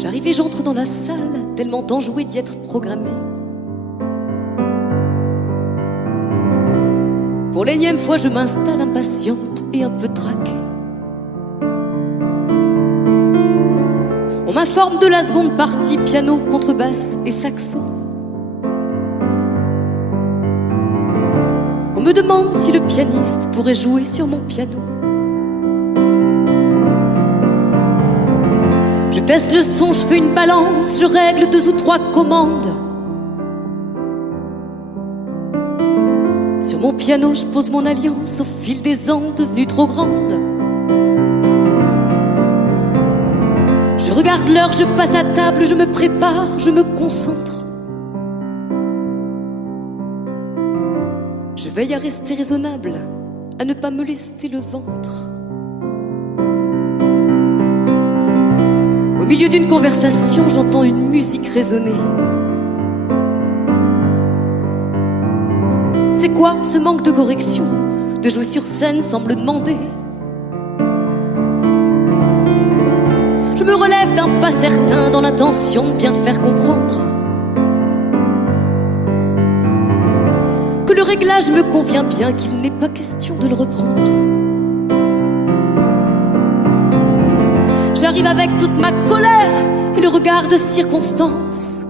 J'arrive et j'entre dans la salle, tellement enjouée d'y être programmée. Pour l'énième fois, je m'installe impatiente et un peu traquée. On m'informe de la seconde partie, piano, contrebasse et saxo. On me demande si le pianiste pourrait jouer sur mon piano. Je teste le son, je fais une balance, je règle 2 ou 3 commandes. Sur mon piano, je pose mon alliance au fil des ans devenue trop grande. Je regarde l'heure, je passe à table, je me prépare, je me concentre. Je veille à rester raisonnable, à ne pas me lester le ventre. Au milieu d'une conversation, j'entends une musique résonner. C'est quoi ce manque de correction? De jouer sur scène sans me le demander. Je me relève d'un pas certain dans l'intention de bien faire comprendre que le réglage me convient bien, qu'il n'est pas question de le reprendre. J'arrive avec toute ma colère et le regard de circonstance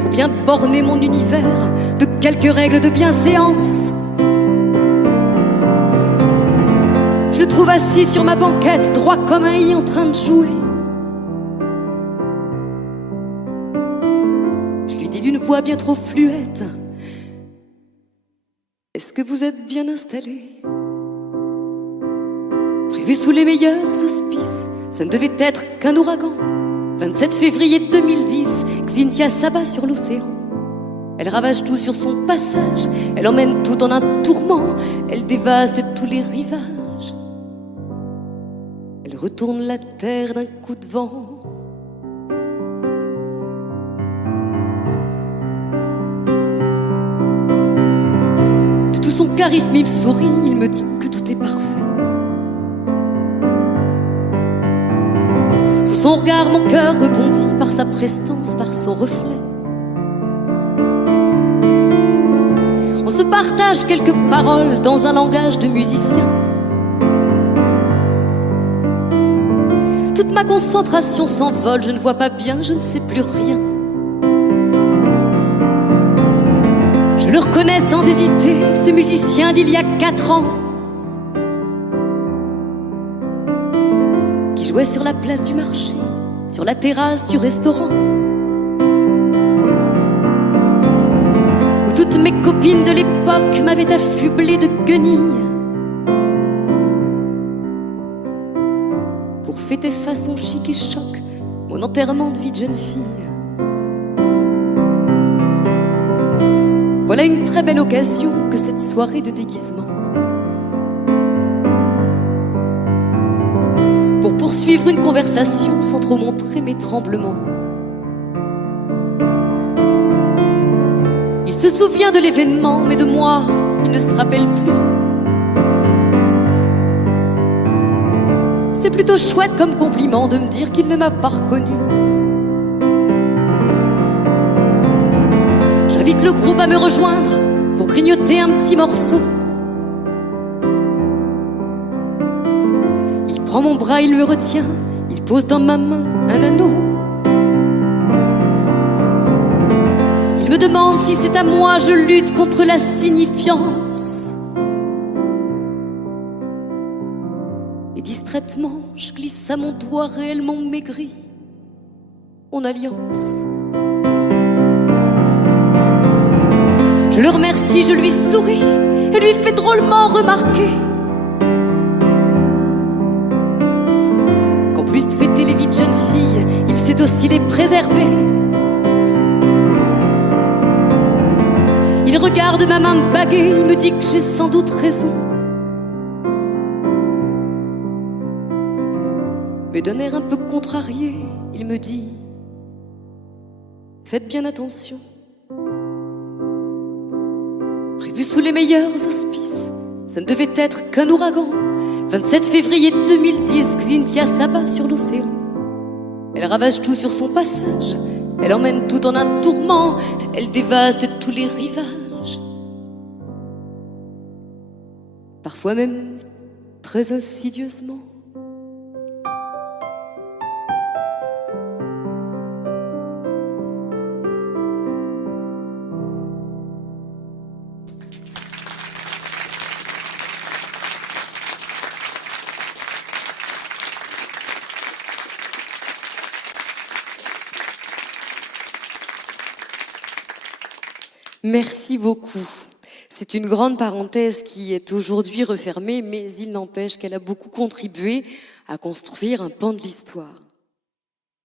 pour bien borner mon univers de quelques règles de bienséance. Je le trouve assis sur ma banquette, droit comme un i en train de jouer. Je lui dis d'une voix bien trop fluette: est-ce que vous êtes bien installé? Prévu sous les meilleurs auspices, ça ne devait être qu'un ouragan. 27 février 2010, Xynthia s'abat sur l'océan. Elle ravage tout sur son passage, elle emmène tout en un tourment, elle dévaste tous les rivages. Elle retourne la terre d'un coup de vent. De tout son charisme, il me sourit, il me dit que tout est parfait. Sous son regard, mon cœur rebondit par sa prestance, par son reflet. On se partage quelques paroles dans un langage de musicien. Toute ma concentration s'envole, je ne vois pas bien, je ne sais plus rien. Je le reconnais sans hésiter, ce musicien d'il y a 4 ans, qui jouait sur la place du marché, sur la terrasse du restaurant, où toutes mes copines de l'époque m'avaient affublé de guenilles pour fêter façon chic et choc mon enterrement de vie de jeune fille. Voilà une très belle occasion que cette soirée de déguisement pour poursuivre une conversation sans trop montrer mes tremblements. Il se souvient de l'événement, mais de moi, il ne se rappelle plus. C'est plutôt chouette comme compliment de me dire qu'il ne m'a pas reconnu. J'invite le groupe à me rejoindre pour grignoter un petit morceau. Il prend mon bras, il me retient, il pose dans ma main un anneau. Il me demande si c'est à moi, je lutte contre la signifiance. Et distraitement, je glisse à mon doigt réellement maigri mon alliance. Je le remercie, je lui souris et lui fais drôlement remarquer qu'en plus de fêter les vies de jeunes filles, il sait aussi les préserver. Il regarde ma main baguée, il me dit que j'ai sans doute raison. Mais d'un air un peu contrarié, il me dit: faites bien attention. Prévu sous les meilleurs auspices, ça ne devait être qu'un ouragan. 27 février 2010, Xynthia s'abat sur l'océan. Elle ravage tout sur son passage, elle emmène tout en un tourment, elle dévaste tous les rivages. Parfois même très insidieusement. Merci beaucoup. C'est une grande parenthèse qui est aujourd'hui refermée, mais il n'empêche qu'elle a beaucoup contribué à construire un pan de l'histoire.